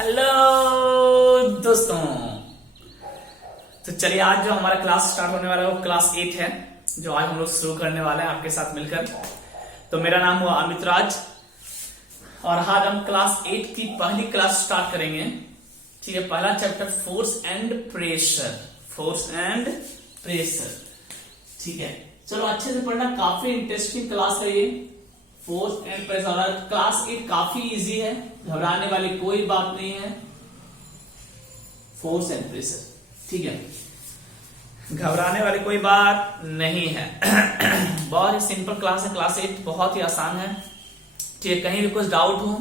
Hello दोस्तों। तो चलिए आज जो हमारा क्लास स्टार्ट होने वाला है वो क्लास 8 है, जो आज हम लोग शुरू करने वाले हैं आपके साथ मिलकर। तो मेरा नाम हुआ अमित राज और आज हम क्लास 8 की पहली क्लास स्टार्ट करेंगे। ठीक है, पहला chapter force and pressure. Force and pressure, ठीक है। चलो अच्छे से पढ़ना, काफी इंटरेस्टिंग क्लास है ये। फोर्स एंड प्रेशर क्लास 8 काफी इजी है, घबराने वाली कोई बात नहीं है। फोर्स एंड प्रेशर, ठीक है, घबराने वाली कोई बात नहीं है। बहुत ही सिंपल क्लास है, क्लास 8 बहुत ही आसान है। ठीक है, कहीं भी कुछ डाउट हो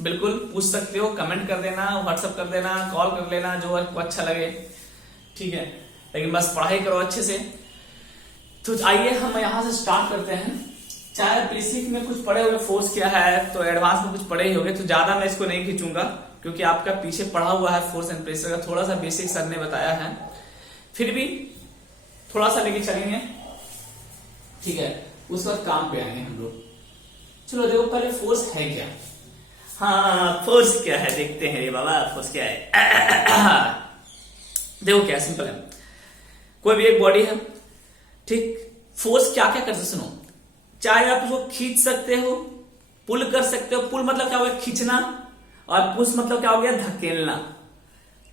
बिल्कुल पूछ सकते हो, कमेंट कर देना, व्हाट्सएप कर देना, कॉल कर लेना, जो आपको अच्छा लगे। ठीक है, लेकिन बस पढ़ाई करो अच्छे से। तो आइए हम यहां से स्टार्ट करते हैं। चाहे बेसिक में कुछ पढ़े हुए फोर्स क्या है, तो एडवांस में कुछ पढ़े ही होंगे, तो ज्यादा मैं इसको नहीं खींचूंगा क्योंकि आपका पीछे पढ़ा हुआ है फोर्स एंड प्रेशर का। थोड़ा सा बेसिक सर ने बताया है, फिर भी थोड़ा सा लेके चलेंगे। ठीक है, उस वक्त काम पे आएंगे हम लोग। चलो देखो पहले फोर्स है क्या। हाँ, फोर्स क्या है देखते हैं। ये बाबा फोर्स क्या है। देखो क्या सिंपल है, कोई भी एक बॉडी है, ठीक। फोर्स क्या क्या करते सुनो, चाहे आप उसको खींच सकते हो, पुल कर सकते हो। पुल मतलब क्या हो गया, खींचना, और पुश मतलब क्या हो गया, धकेलना।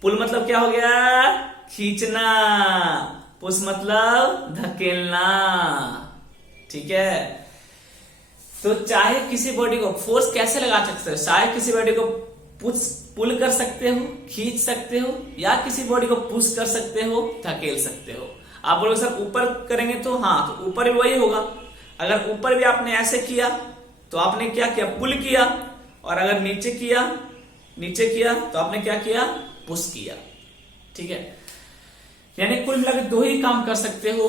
पुल मतलब क्या हो गया, खींचना, पुश मतलब धकेलना। ठीक है, तो चाहे किसी बॉडी को फोर्स कैसे लगा सकते हो, चाहे किसी बॉडी को पुल कर सकते हो, खींच सकते हो, या किसी बॉडी को पुश कर सकते हो, धकेल सकते हो। आप बोलोगे सर ऊपर करेंगे तो हाँ, तो ऊपर भी वही होगा। अगर ऊपर भी आपने ऐसे किया तो आपने क्या किया, पुल किया। और अगर नीचे किया तो आपने क्या किया, पुश किया। ठीक है, यानी कुल मिलाकर दो ही काम कर सकते हो।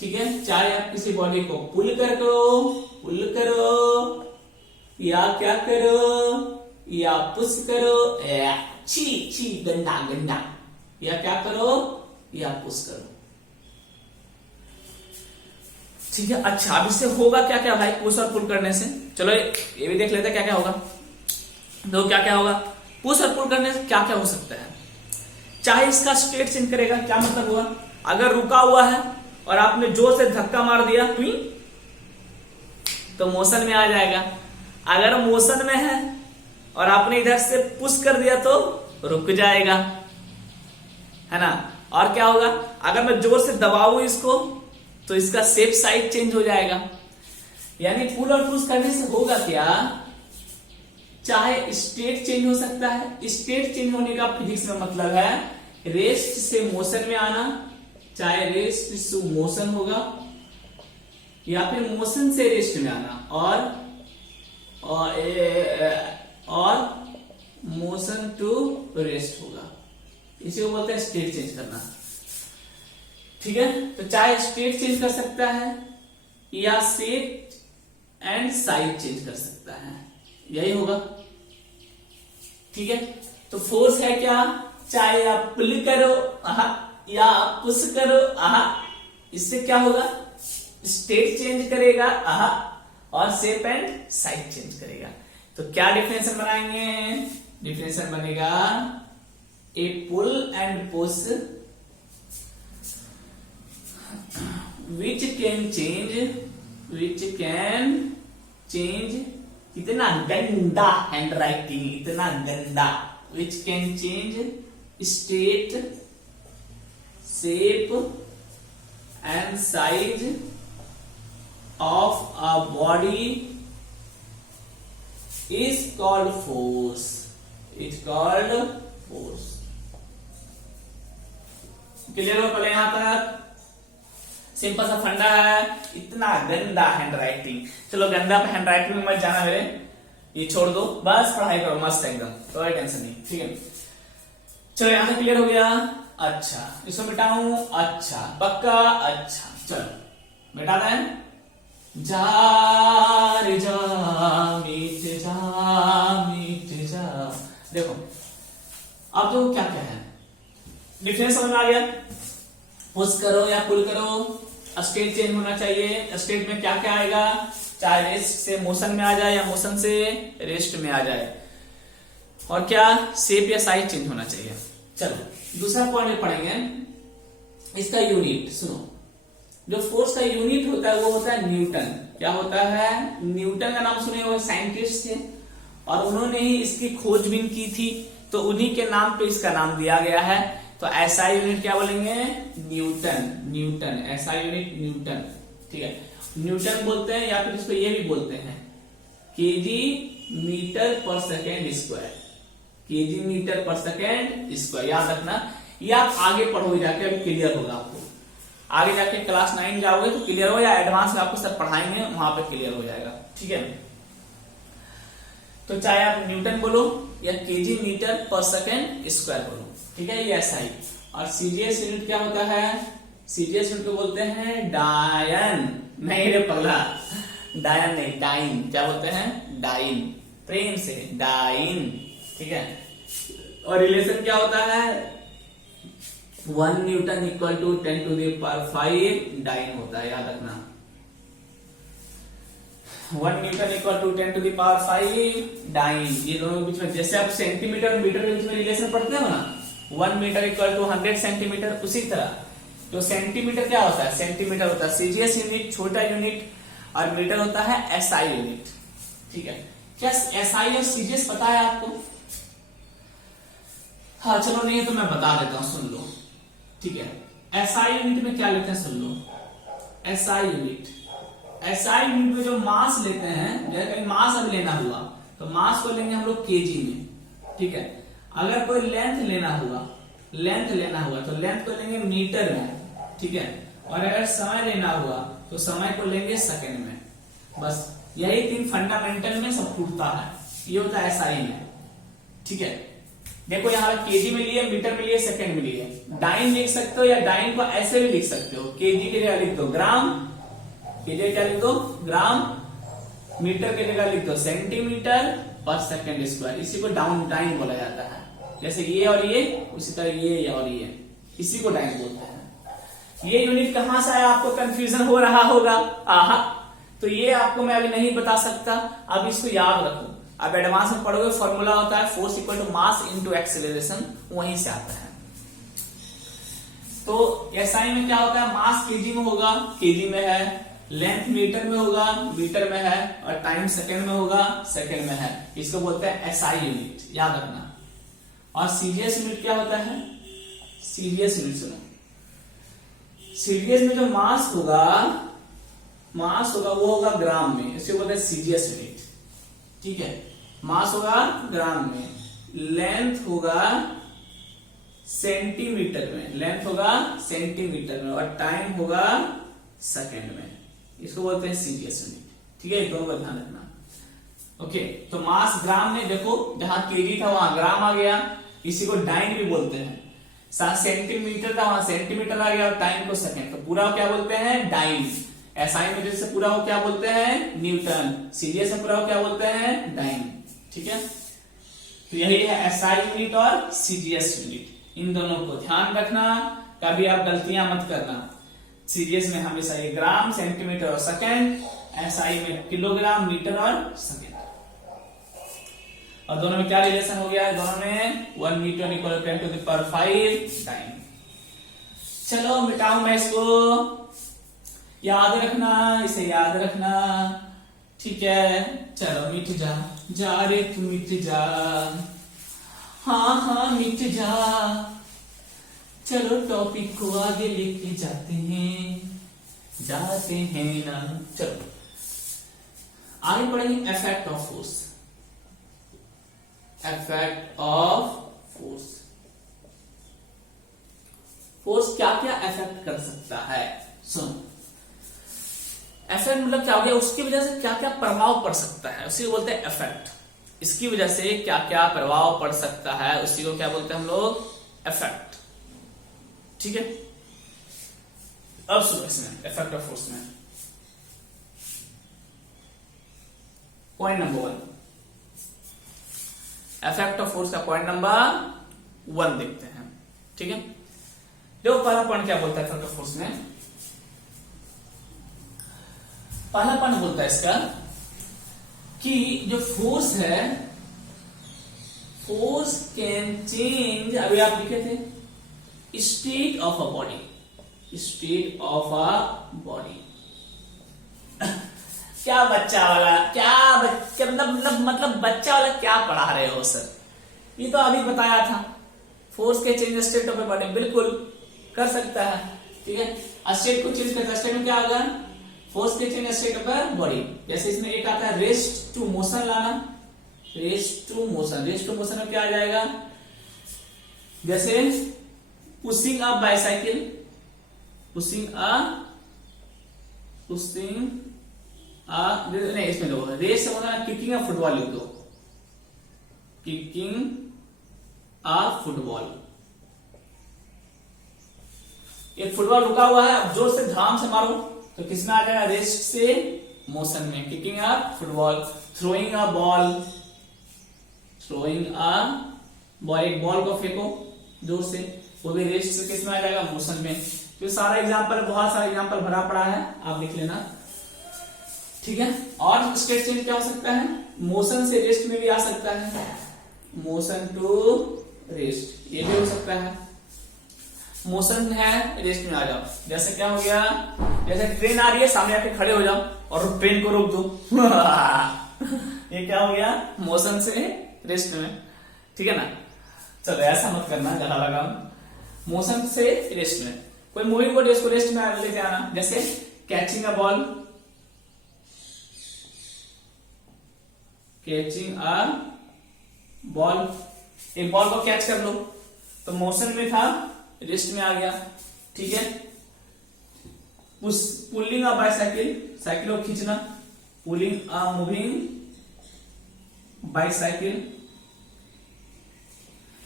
ठीक है, चाहे आप किसी बॉडी को पुल करो या क्या करो, या पुश करो, छी गंदा गंदा, या क्या करो, या पुश करो। ठीक है, अच्छा अब इससे होगा क्या क्या भाई, पुश और पुल करने से। चलो ये भी देख लेते हैं क्या क्या होगा। दो क्या क्या होगा, पुश और पुल करने से क्या क्या हो सकता है। चाहे इसका स्टेट चेंज करेगा, क्या मतलब हुआ, अगर रुका हुआ है और आपने जोर से धक्का मार दिया तो मोशन में आ जाएगा। अगर मोशन में है और आपने इधर से पुश कर दिया तो रुक जाएगा, है ना। और क्या होगा, अगर मैं जोर से दबाऊं इसको तो इसका शेप साइड चेंज हो जाएगा। यानी पुल और पुश करने से होगा क्या, चाहे स्टेट चेंज हो सकता है। स्टेट चेंज होने का फिजिक्स में मतलब है रेस्ट से मोशन में आना, चाहे रेस्ट से मोशन होगा या फिर मोशन से रेस्ट में आना, और मोशन टू रेस्ट होगा। इसी को बोलते हैं स्टेट चेंज करना। ठीक है, तो चाहे स्टेट चेंज कर सकता है या शेप एंड साइज चेंज कर सकता है, यही होगा। ठीक है, तो फोर्स है क्या, चाहे आप पुल करो या आप पुश करो, इससे क्या होगा, स्टेट चेंज करेगा और शेप एंड साइज चेंज करेगा। तो क्या डिफरेंशियल बनाएंगे, डिफरेंशियल बनेगा a pull and push which can change, इतना गंदा हैंड राइटिंग, इतना गंदा, which can change state, shape and size of a body is called force. It's called force. Clear हो पहले यहां तक, सिंपल सा फंडा है। इतना गंदा हैंड राइटिंग, चलो गंदा हैंड राइटिंग में मत जाना मेरे, ये छोड़ दो, बस पढ़ाई करो मस्त एकदम, कोई टेंशन नहीं। ठीक है, चलो यहां से क्लियर हो गया। अच्छा इसको मिटाऊं, अच्छा पक्का, अच्छा चलो मिटाते हैं। जा रे जा मीट जा। देखो अब देखो क्या क्या है, डिफरेंस समझ में आ गया। पुश करो या पुल करो, स्टेट चेंज होना चाहिए। स्टेट में क्या क्या आएगा, चाहे रेस्ट से मोशन में आ जाए या मोशन से रेस्ट में आ जाए। और क्या शेप या साइज चेंज होना चाहिए। चलो दूसरा पॉइंट पढ़ेंगे, इसका यूनिट सुनो। जो फोर्स का यूनिट होता है वो होता है न्यूटन। क्या होता है? न्यूटन का नाम सुने, वो साइंटिस्ट थे और उन्होंने ही इसकी खोजबीन की थी, तो उन्हीं के नाम पे इसका नाम दिया गया है। तो ऐसा यूनिट क्या बोलेंगे? न्यूटन। न्यूटन ऐसा यूनिट न्यूटन, ठीक है। न्यूटन बोलते हैं या फिर इसको ये भी बोलते हैं केजी मीटर पर सेकेंड स्क्वायर। केजी मीटर पर सेकेंड स्क्वायर, याद रखना। ये आप आगे पढ़ोगे जाके, अभी क्लियर होगा आपको। आगे जाके क्लास 9 जाओगे तो क्लियर हो, या एडवांस में आपको सब पढ़ाएंगे वहां पे क्लियर हो जाएगा, ठीक है। तो चाहे आप न्यूटन बोलो या केजी मीटर पर सेकेंड स्क्वायर बोलो, ठीक है। ये ऐसा ही। और सीजीएस यूनिट क्या होता है? सीजीएस यूनिट को बोलते हैं डायन। नहीं रे पगला, डायन नहीं, डाइन। क्या बोलते हैं? डाइन, प्रेम से डाइन, ठीक है। और रिलेशन क्या होता है? 1 newton equal to 10 to the power 5 dyne होता है, याद रखना। 1 newton equal to 10 to the power 5 dyne. ये दोनों के बीच में, जैसे आप सेंटीमीटर और मीटर के बीच में रिलेशन पढ़ते हो ना, 1 मीटर इक्वल टू 100 सेंटीमीटर, उसी तरह तो सेंटीमीटर क्या होता है? सेंटीमीटर होता है सीजीएस यूनिट, छोटा यूनिट, और मीटर होता है एसआई यूनिट, ठीक है। क्या एसआई और सीजीएस पता है आपको? हाँ चलो, नहीं है तो मैं बता देता हूं, सुन लो, ठीक है। एसआई यूनिट में क्या लेते हैं, सुन लो। एसआई यूनिट, एसआई यूनिट में जो मास लेते हैं, जैसे कहीं मास अब लेना हुआ तो मास को लेंगे हम लोग केजी में, ठीक है। अगर कोई लेंथ लेना हुआ, लेंथ लेना हुआ तो लेंथ को लेंगे मीटर में, ठीक है। और अगर समय लेना हुआ तो समय को लेंगे सेकंड में। बस यही 3 फंडामेंटल में सब टूटता है। ये होता है एसआई में, ठीक है। देखो यहाँ केजी में लिए, मीटर में लिए, सेकंड में लिए। डाइन लिख सकते हो या डाइन को ऐसे भी लिख सकते हो। केजी के जगह लिख दो ग्राम, केजी क्या लिख दो? ग्राम। मीटर के जगह लिख दो सेंटीमीटर पर सेकंड स्क्वायर। इसी को डाउन डाइन बोला जाता है। जैसे ये और ये, उसी तरह ये और ये, इसी को डाइन बोलते हैं। ये यूनिट कहां से आया? आपको कंफ्यूजन हो रहा होगा। आहा, तो ये आपको मैं अभी नहीं बता सकता, अब इसको याद रखो। अब एडवांस में पढ़ोगे, फॉर्मूला होता है force equal to mass into acceleration, वहीं से आता है। तो एसआई में क्या होता है? मास केजी में होगा, केजी में है। लेंथ मीटर में होगा, मीटर में है। और टाइम सेकंड में होगा, सेकंड में है। इसको बोलते हैं एसआई यूनिट, याद रखना। और सीजीएस यूनिट क्या होता है? सीजीएस यूनिट सुनो, सीजीएस में जो मास होगा, वो होगा ग्राम में, इसे बोलते हैं सीजीएस यूनिट, ठीक है। मास होगा ग्राम में, लेंथ होगा सेंटीमीटर में, लेंथ होगा सेंटीमीटर में, और टाइम होगा सेकंड में। इसको बोलते हैं सीजीएस यूनिट, ठीक है। दोनों का ध्यान रखना। ओके, तो मास ग्राम में देखो, जहां केजी था वहां ग्राम आ गया, इसी को डाइन भी बोलते हैं। सेंटीमीटर था वहां सेंटीमीटर आ गया, और टाइम को सेकंड, तो पूरा क्या बोलते हैं? डाइन। एसआई में से पूरा हो क्या बोलते हैं? न्यूटन। सीजीएस में पूरा हो क्या बोलते हैं? डाइन, ठीक है। तो यही है एसआई यूनिट और सीजीएस यूनिट। इन दोनों को ध्यान रखना, कभी आप गलतियां मत करना। सीजीएस में हमेशा ये ग्राम, सेंटीमीटर और सेकंड, एसआई में किलोग्राम, मीटर और सेकंड। और दोनों में क्या रिलेशन हो गया है? दोनों में 1 newton equal 10 to the power 5 time. चलो मिटाऊं मैं इसको, याद रखना, इसे याद रखना, ठीक है। चलो मिट जा, जा रे तू मिट जा, हाँ हाँ मिट जा। चलो टॉपिक को आगे लेके जाते हैं ना। चलो आगे पढ़ेंगे effect of force. Effect of force, force क्या क्या इफेक्ट कर सकता है? सुन, इफेक्ट मतलब क्या हो गया? उसकी वजह से क्या क्या प्रभाव पड़ सकता है, उसी को बोलते हैं इफेक्ट। इसकी वजह से क्या क्या प्रभाव पड़ सकता है, उसी को क्या बोलते हैं हम लोग? इफेक्ट, ठीक है। अब सुनो इसमें इफेक्ट ऑफ फोर्स में point number 1, effect of force का पॉइंट नंबर 1 देखते हैं, ठीक है। देखो पहला पॉइंट क्या बोलता है इफेक्ट ऑफ फोर्स में? पहला पॉइंट बोलता है इसका कि जो फोर्स है, फोर्स कैन चेंज, अभी आप लिखे थे state of a body, state of a body. क्या बच्चा वाला, क्या बच्चा मतलब बच्चा वाला क्या पढ़ा रहे हो सर, ये तो अभी बताया था। फोर्स के चेंज स्टेट ऑफ बॉडी, बिल्कुल कर सकता है, ठीक है। स्टेट को चेंज करता है, स्टेट में क्या होगा, फोर्स के चेंज स्टेट ऑफ बॉडी। जैसे इसमें एक आता है रेस्ट टू मोशन लाना, rest to motion, rest to motion में क्या आ जाएगा, जैसे पुशिंग अ बाइसाइकिल, पुशिंग नहीं इसमें दो, रेस से होना किकिंग अ फुटबॉल लिख दो, किकिंग अ फुटबॉल। एक फुटबॉल रुका हुआ है, अब जोर से धाम से मारो तो किसमें आ जाएगा, रेस्ट से मोशन में, kicking a football. Throwing a ball, throwing a ball, एक बॉल को फेंको जोर से, वो भी रेस्ट से किसमें आ जाएगा, मोशन में। तो सारा एग्जांपल, बहुत सारा एग्जांपल भरा पड़ा है, आप लिख लेना, ठीक है। और स्टेट चेंज क्या हो सकता है, मोशन से रेस्ट में भी आ सकता है, मोशन टू रेस्ट, ये भी हो सकता है। मोशन है, रेस्ट में आ जाओ, जैसे क्या हो गया, जैसे ट्रेन आ रही है, सामने आके खड़े हो जाओ और ट्रेन को रोक दो। ये क्या हो गया, मोशन से रेस्ट में, ठीक है ना। चलो ऐसा मत करना, गला लगा, मोशन से रेस्ट में। कोई मूविंग बॉडी उसको रेस्ट में लेके आना, जैसे catching a ball, catching a ball, एक बॉल को कैच कर लो तो मोशन में था, रेस्ट में आ गया, ठीक है। पुलिंग अ बाइसाइकिल, साइकिल को खींचना, पुलिंग अ मूविंग बाइसाइकिल,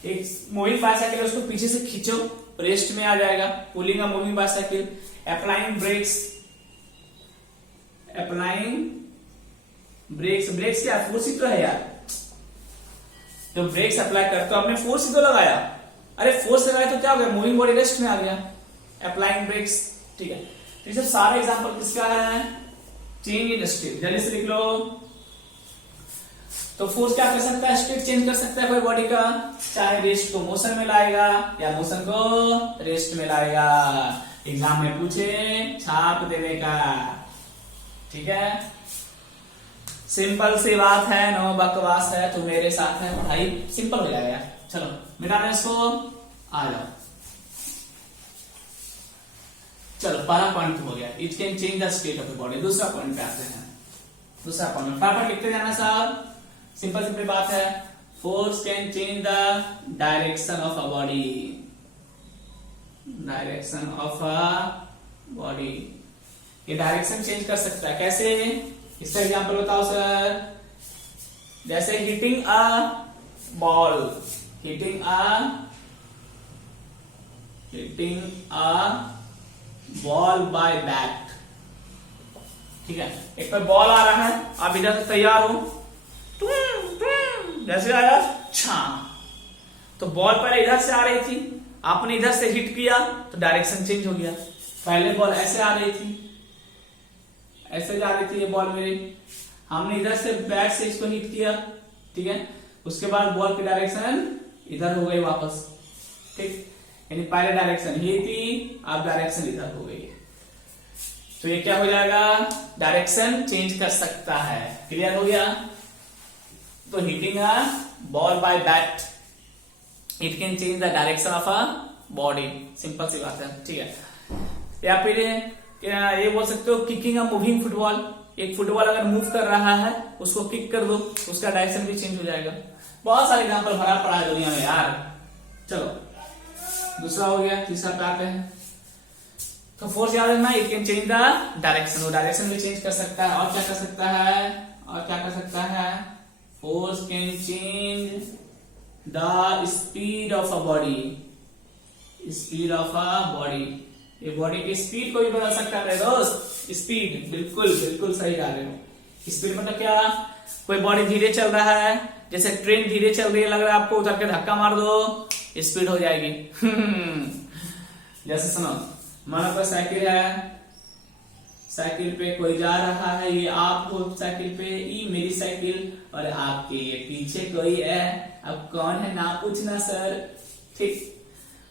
एक मूविंग बाइसाइकिल उसको पीछे से खींचो, रेस्ट में आ जाएगा, pulling a moving bicycle. Applying brakes, applying brakes, brakes क्या फोर्स ही तो है यार, तो ब्रेक्स अप्लाई करते हो आपने फोर्स ही तो लगाया, अरे फोर्स लगाया तो क्या हो गया, मूविंग बॉडी रेस्ट में आ गया, अप्लाइंग ब्रेक्स, ठीक है। तो ये सारा एग्जांपल किसका है, चेंज इन स्टेट, जल्दी से लिख लो। तो फोर्स क्या कर सकता है, स्टेट चेंज कर सकता है कोई बॉडी का, चाहे रेस्ट को मोशन में लाएगा या मोशन को रेस्ट में लाएगा, एग्जाम में पूछे छाप देने का, ठीक है। सिंपल सी बात है, नो बकवास है, तो मेरे साथ है, पढ़ाई सिंपल हो जाएगा। चलो मिटा दें इसको, आ जाओ। चलो पहला पॉइंट हो गया, it can change the state of the body. दूसरा पॉइंट पे आते हैं, दूसरा पॉइंट फटाफट लिखते जाना साहब, सिंपल सिंपल बात है। Force can change the direction of a body, direction of a body, ये डायरेक्शन चेंज कर सकता है, कैसे, इसका एग्जांपल बताओ सर। जैसे hitting a ball, hitting a ball by bat, ठीक है। एक पर बॉल आ रहा है, आप इधर से तैयार हो, जैसे आया छा, तो बॉल पहले इधर से आ रही थी, आपने इधर से हिट किया तो डायरेक्शन चेंज हो गया। पहले बॉल ऐसे आ रही थी, ऐसे जा रही थी ये बॉल मेरी, हमने इधर से बैट से इसको हिट किया, ठीक है। उसके बाद बॉल की डायरेक्शन इधर हो गई वापस, ठीक, यानी पहले डायरेक्शन ये थी, अब डायरेक्शन इधर हो गई, तो ये क्या हो जाएगा, डायरेक्शन चेंज कर सकता है। क्लियर हो गया। तो hitting a ball by bat, it can change the direction of a body, simple सी बात है, ठीक है। या फिर ये बोल सकते हो किकिंग अ मूविंग फुटबॉल, एक फुटबॉल अगर मूव कर रहा है उसको किक कर दो, उसका डायरेक्शन भी चेंज हो जाएगा। बहुत सारे एग्जांपल भरा पड़ा है दुनिया में यार। चलो दूसरा हो गया, तीसरा पे आते हैं। तो फोर्स याद रखना, it can change the direction, वो डायरेक्शन भी चेंज कर सकता है। और क्या कर सकता है, और क्या कर सकता है, force can change the speed of a body, speed of a body, ये बॉडी की स्पीड को भी बदल सकता है दोस्त। स्पीड, बिल्कुल बिल्कुल सही गा रहे हो। स्पीड मतलब क्या, कोई बॉडी धीरे चल रहा है, जैसे ट्रेन धीरे चल रही है, लग रहा है आपको, उधर के धक्का मार दो, स्पीड हो जाएगी। जैसे सुनो, मानो कोई साइकिल है, साइकिल पे कोई जा रहा है, ये आप हो साइकिल पे, ये मेरी साइकिल, और आपके ये पीछे कोई है। अब कौन है ना पूछना सर, ठीक।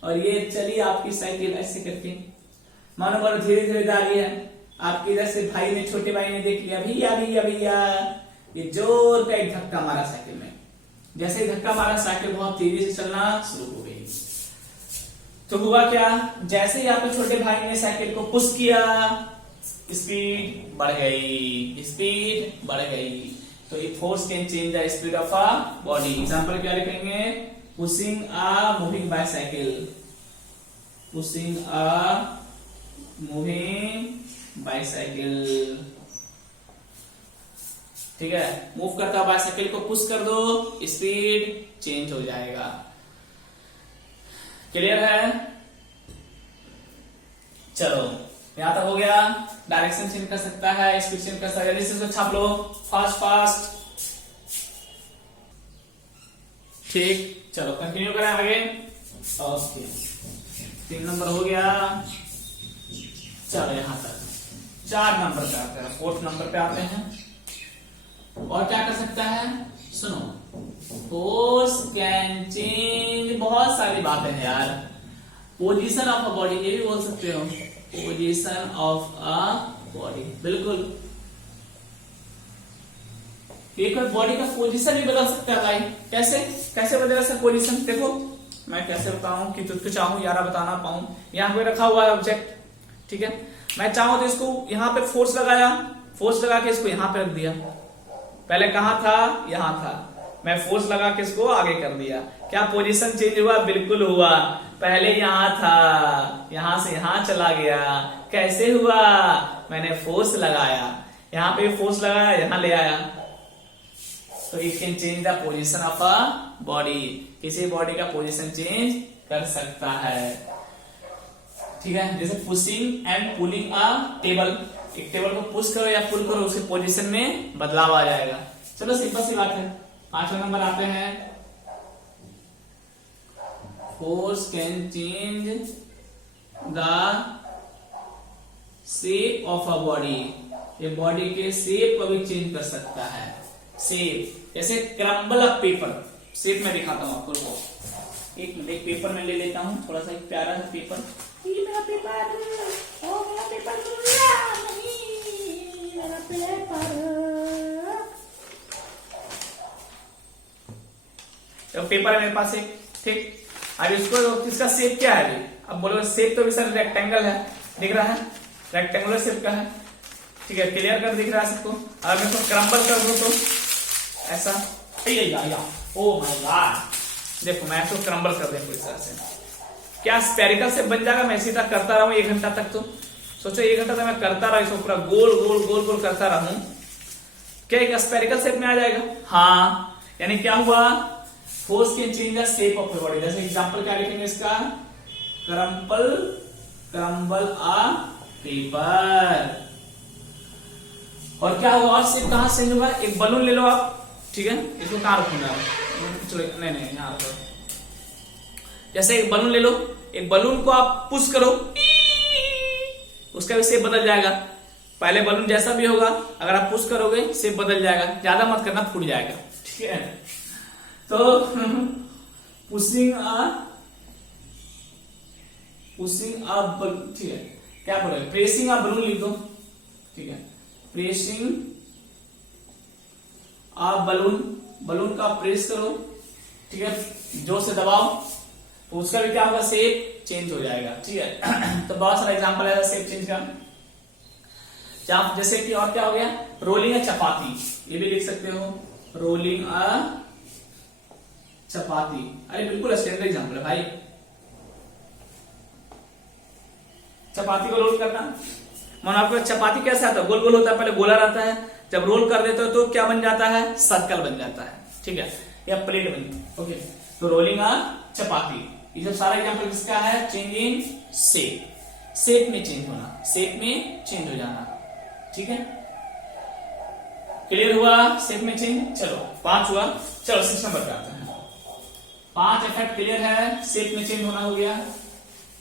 और ये चलिए आपकी साइकिल, ऐसे करके मानो मानो धीरे धीरे जा रही है। आपके इधर से भाई ने, छोटे भाई ने देख लिया, भैया भैया भैया, ये जोर का एक धक्का मारा साइकिल में। जैसे ही धक्का मारा, साइकिल बहुत तेजी से चलना शुरू हो गई। तो हुआ क्या, जैसे ही आपके छोटे भाई ने साइकिल को पुश किया, स्पीड बढ़ गई, स्पीड बढ़ गई। तो ये force can change the speed of a body. Example क्या लिखेंगे, pushing a moving bicycle, pushing a moving bicycle, ठीक है। मूव करता बाइसाइकिल को पुश कर दो, स्पीड चेंज हो जाएगा। क्लियर है? चलो यहां तक हो गया। डायरेक्शन चेंज कर सकता है, स्पीड चेंज कर सकता है। इसको छाप लो फास्ट फास्ट, ठीक। चलो कंटिन्यू करें आगे। ओके, 3 नंबर हो गया। चलो यहां तक 4 नंबर पे आते हैं, 4th नंबर पे आते हैं। और क्या कर सकता है, सुनो, फोर्स कैन चेंज, बहुत सारी बातें हैं यार। पोजीशन ऑफ अ बॉडी, ये भी बोल सकते हो, पोजीशन ऑफ अ बॉडी, बिल्कुल। एक बॉडी का पोजीशन भी बदल सकता है भाई। कैसे कैसे बदल सकता है पोजीशन? देखो मैं कैसे बताऊं कि तुझको चाहूं यारा बता ना पाऊं। यहां पे रखा हुआ है ऑब्जेक्ट, ठीक है। मैं चाहूं तो इसको यहां पे फोर्स लगाया, फोर्स लगा के इसको यहां पे रख दिया। पहले कहां था, यहां था, मैं फोर्स लगा के इसको आगे कर दिया। क्या पोजीशन चेंज हुआ? बिल्कुल हुआ। पहले यहां था, यहां से यहां चला गया। कैसे हुआ? मैंने फोर्स लगाया, यहां पे फोर्स लगाया, यहां ले आया। तो it can change the position of a body, किसी बॉडी का पोजीशन चेंज कर सकता है, ठीक है। जैसे pushing and pulling a table, एक टेबल को पुश करो या पुल करो, उसके पोजीशन में बदलाव आ जाएगा। चलो सिंपल सी बात है। 5वां नंबर आते हैं, force can change the shape of a body, ये बॉडी के शेप को भी चेंज कर सकता है। शेप जैसे क्रम्बल अप पेपर, शेप में दिखाता हूं आपको। एक मिनट, एक पेपर में ले लेता हूं, थोड़ा सा एक प्यारा सा पेपर। ये मेरा पेपर, ओ मेरा पेपर, नहीं मेरा पेपर। तो पेपर है मेरे पास एक, ठीक। अब इसको, इसका शेप क्या है? अब बोलो शेप तो सर रेक्टेंगल है, दिख रहा है, रेक्टेंगुलर शेप का है, ठीक है। क्लियर कर दिख रहा है सबको। अगर मैं इसको क्रम्बल कर दूं तो ऐसा, ओ माय गॉड, देखो मैं इसको क्रम्बल कर दूं इस तरह से, क्या स्पेरिकल शेप बन जाएगा? मैं सीधा करता रहूं 1 घंटा तक। तो सोचो 1 घंटा तक मैं करता रहा, इसको पूरा गोल गोल गोल गोल करता रहूं, क्या एक स्पेरिकल शेप में आ जाएगा? हाँ, यानी क्या हुआ, force can change the shape of the body. जैसे एग्जांपल क्या लिखेंगे इसका, क्रम्बल अ पेपर। और क्या होगा, और शेप कहां चेंज होगा? एक बलून ले लो आप, ठीक है, इसको कहां रखूंगा, चलो नहीं यहां रखो। जैसे एक बलून ले लो, एक बलून को आप पुश करो, उसका भी शेप बदल जाएगा। पहले बलून जैसा भी होगा, अगर आप पुश करोगे शेप बदल जाएगा। ज्यादा मत करना, फूट जाएगा, ठीक है। तो पुशिंग अ बलून, ठीक है। क्या बोले, प्रेसिंग अ बलून लिख दो, ठीक है। प्रेसिंग अ बलून, बलून का प्रेस करो, ठीक है, जोर से दबाओ, तो उसका भी क्या होगा, शेप चेंज हो जाएगा, ठीक है। तो बहुत सारा एग्जांपल है शेप चेंज का। जैसे कि और क्या हो गया, रोलिंग अ चपाती, ये भी लिख सकते हो, रोलिंग अ चपाती। अरे बिल्कुल स्टैंडर्ड एग्जांपल है भाई। चपाती को रोल करना, मानो आपको चपाती कैसा आता है, गोल गोल होता है, पहले गोला रहता है, जब रोल कर देते हो तो क्या बन जाता है, सर्कल बन जाता है, ठीक है, या प्लेट बन। ओके, तो रोलिंग अ चपाती, ये सब सारा एग्जांपल किसका है, चेंज इन शेप, शेप में चेंज होना, शेप में चेंज हो जाना, ठीक है। क्लियर हुआ, शेप में चेंज। चलो 5 हुआ, चलो 6 नंबर पे आते हैं। 5 इफेक्ट क्लियर है, शेप में चेंज होना हो गया।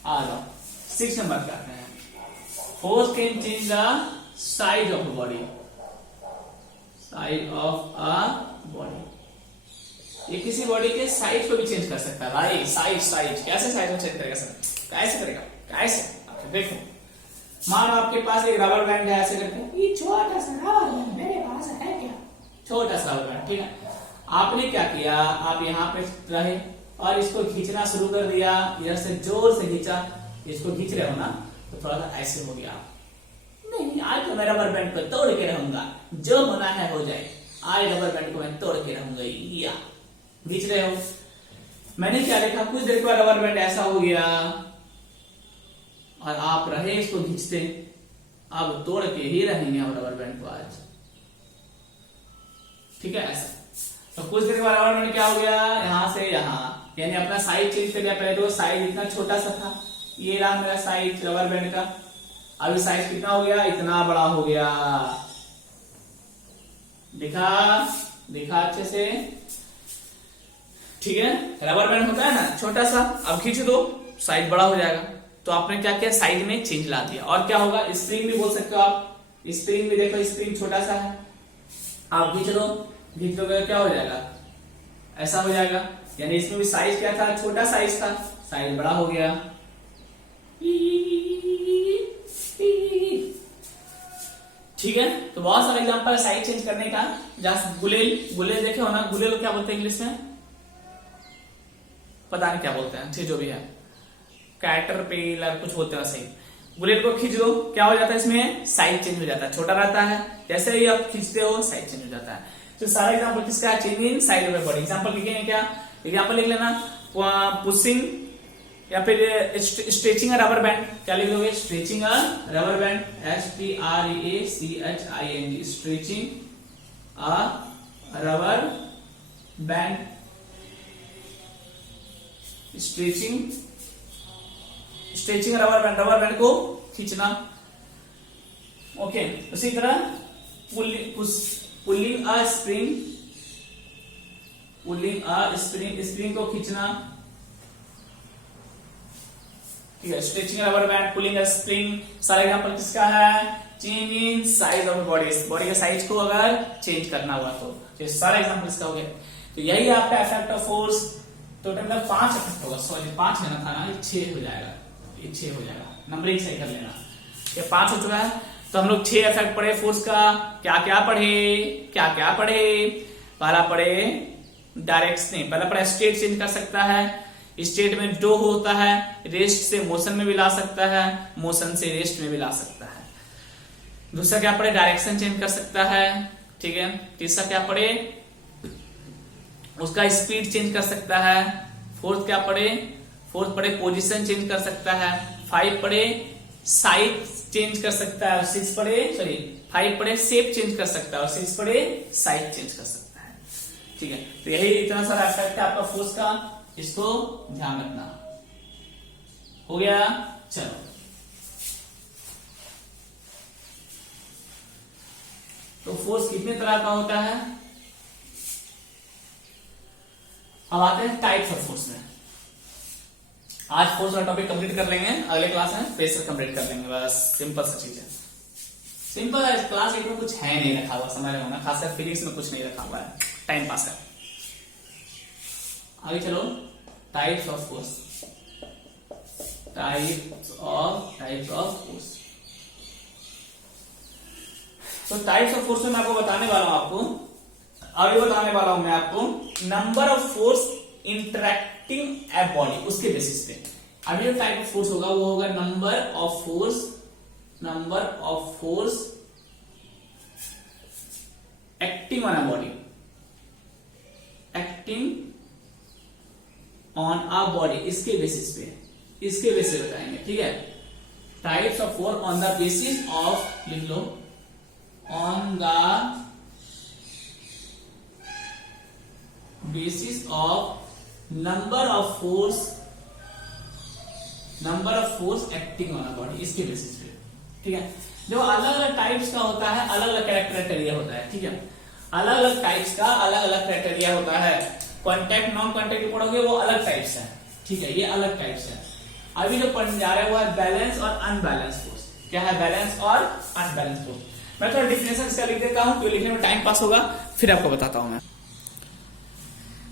आ जाओ 6 नंबर पे आते हैं। Force can change the size of body, size of a body. ये किसी बॉडी के साइज को भी चेंज कर सकता है भाई। साइज कैसे साइज को चेंज करेगा सर? कैसे करेगा? कैसे? देखो, मानो आपके पास एक रबर बैंड है, ऐसे करके ये छोटा सा रबर बैंड मेरे पास है क्या, छोटा सा रबर बैंड, ठीक है। आपने क्या किया, आप यहाँ पे रहे और इसको खींचना शुरू कर दिया, इधर से जोर से खींचा, इसको खींच रहे हो ना, तो थोड़ा सा ऐसे हो गया। नहीं, आज तो मैं रबर बैंड को तोड़ के रहूंगा, जो होना है हो जाए, आज रबर बैंड को मैं तोड़ के रहूंगा। या खींच रहे हो, मैंने क्या देखा, कुछ देर के बाद रबर बैंड ऐसा हो गया और आप रहे इसको खींचते, अब तोड़ के ही रहेंगे हम रबर बैंड को आज, ठीक है। ऐसा तो कुछ देर के बाद रबर बैंड क्या हो गया, यहां से यहां, यानी अपना साइज चेंज कर लिया। पहले तो साइज इतना छोटा सा था, ये रहा मेरा साइज रबर बैंड का, अभी साइज कितना हो गया, इतना बड़ा हो गया। दिखा अच्छे से, ठीक है। रबर बैंड होता है ना छोटा सा, अब खींच दो साइज बड़ा हो जाएगा। तो आपने क्या किया, साइज में चेंज ला दिया। और क्या होगा, स्प्रिंग भी बोल सकते हो आप, स्प्रिंग भी देखो, स्प्रिंग छोटा सा है, आप खींच दोगे क्या हो जाएगा, ऐसा हो जाएगा। यानी इसमें भी साइज क्या था, छोटा साइज था, साइज बड़ा हो गया। ठीक है, तो बहुत सारे एग्जांपल है साइज चेंज करने का। जहां गुलेल देखे हो ना, गुलेल को क्या बोलते हैं इंग्लिश में, पता नहीं क्या बोलते हैं, ठीक जो भी है, कैटरपिलर कुछ बोलते हैं सही। गुलेल को खींच दो, क्या हो जाता है, इसमें साइज चेंज हो जाता है, छोटा रहता है। जैसे ही आप खींचते हो साइज चेंज हो जाता है। तो सारा एग्जांपल किसका है, change in size of body. Example लिखेंगे क्या, एग्जांपल लिख लेना, पुशिंग या फिर स्ट्रेचिंग अ रबर बैंड। क्या लिख दोगे, स्ट्रेचिंग अ रबर बैंड, STREACHING, स्ट्रेचिंग अ rubber band, stretching rubber band को खींचना। ओके, उसी तरह पुलिंग अ स्प्रिंग को खींचना, ठीक है। स्ट्रेचिंग रबर बैंड, पुलिंग अ स्प्रिंग, सारा एग्जांपल किसका है, change in size of body के साइज को अगर चेंज करना हुआ तो सारा एग्जांपल इसका हो गया। तो यही आपका इफेक्ट ऑफ फोर्स। टोटल में 5 इफेक्ट होगा, सॉरी 5 लेना था ना, ये 6 हो जाएगा, ये 6 हो जाएगा, नंबरिंग सही कर लेना। ये 5 हो चुका है, तो हम लोग 6 इफेक्ट पढ़े फोर्स का। क्या क्या पढ़े, पहला पढ़े डायरेक्ट नहीं, पहला पढ़ा स्टेट चेंज कर सकता है, स्टेट में जो होता है, रेस्ट से मोशन में भी ला सकता है, मोशन से रेस्ट में भी ला सकता है। दूसरा क्या पढ़े, डायरेक्शन चेंज कर सकता है, ठीक है। तीसरा क्या पढ़े, उसका स्पीड चेंज कर सकता है। फोर्थ क्या पढ़े, पोजीशन चेंज कर सकता है। 5 पढ़े साइज चेंज कर सकता है, और 6 पढ़े 5 पढ़े शेप चेंज कर सकता है, और 6 पढ़े साइज चेंज कर सकता है, ठीक है। तो यही इतना सारा इफेक्ट है आपका फोर्स का, इसको ध्यान रखना। हो गया, चलो तो फोर्स कितने तरह का होता है। अब आते हैं टाइप्स ऑफ फोर्स में। आज फोर्स का टॉपिक कंप्लीट कर लेंगे, अगले क्लास में प्रेशर कंप्लीट कर लेंगे, बस सिंपल सा चीज है। सिंपल है, क्लास एक में कुछ है नहीं रखा हुआ, समझ रहे हो ना, खासकर फिजिक्स में कुछ नहीं रखा हुआ है, टाइम पास है। आगे चलो, types of force. Types of force. तो टाइप्स ऑफ फोर्स में मैं आपको बताने वाला हूं, अभी बताने वाला हूं मैं आपको number of force interacting a body, उसके बेसिस पे। अभी जो टाइप ऑफ फोर्स होगा वो होगा number of force acting on a body, इसके बेसिस पे बताएंगे, ठीक है। Types of force on the basis of, लिख लो, on the basis of number of force acting on a body, इसके बेसिस पे, ठीक है। जो अलग अलग टाइप्स का होता है, अलग अलग क्राइटेरिया होता है, ठीक है। अलग अलग टाइप्स का अलग अलग क्राइटेरिया होता है। कॉन्टैक्ट नॉन कॉन्टैक्ट पढ़ोगे वो अलग टाइप्स है, ठीक है, ये अलग टाइप्स है। अभी जो पढ़ने जा रहे हैं वो है बैलेंस और अनबैलेंस फोर्स। क्या है, बैलेंस और अनबैलेंस फोर्स। मैं थोड़ा डिफिनेशन इसका लिख देता हूं, क्योंकि लिखने में टाइम पास होगा, फिर आपको बताता हूं मैं।